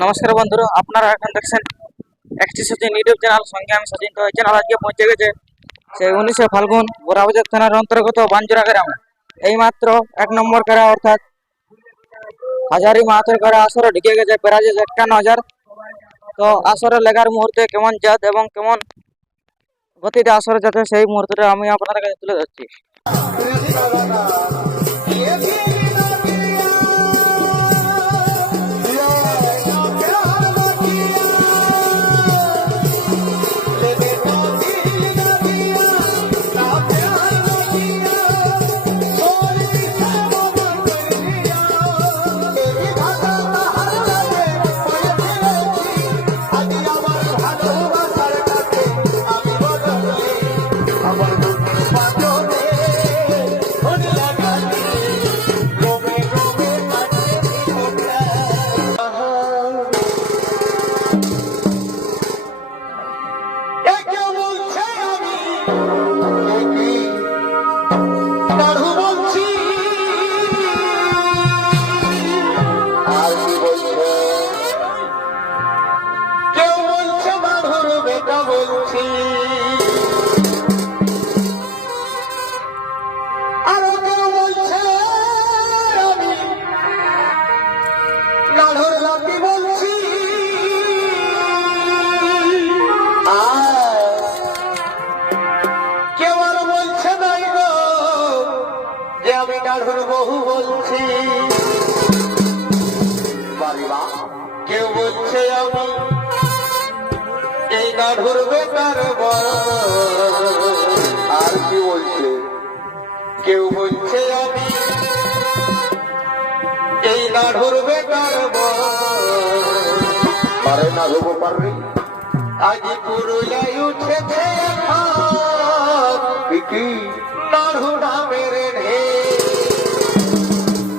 নমস্কার বন্ধুরা, আপনারা এখন দেখছেন এক্সটি সচিন ইউটিউব চ্যানেল। সঙ্গে আমি সচিন। তো এই চ্যানেল আজকে পৌঁছে গেছে সেই 19শে ফাল্গুন বোরাবাজার থানার অন্তর্গত বাঞ্জুরা গ্রামে। এইমাত্র 1 নম্বর কারা অর্থাৎ হাজারি মাহাতর কারা আসরে ঢুকে গেছে প্রায় 51,000। তো আসরে লেগার মুহূর্তে কেমন জাত এবং কেমন গতিতে আসরে যাচ্ছে সেই মুহূর্তটা আমি আপনাদের কাছে তুলে ধরছি। বহু বলছি কেউ বলছে আমি এই নাড়ুর বেকার বড়, আর কি বলছে কেউ বলছে আমি এই নাড়ুর বেকার বড়। পারে না ধোবো পারবি আজ পুরুলিয়ায় উঠেছে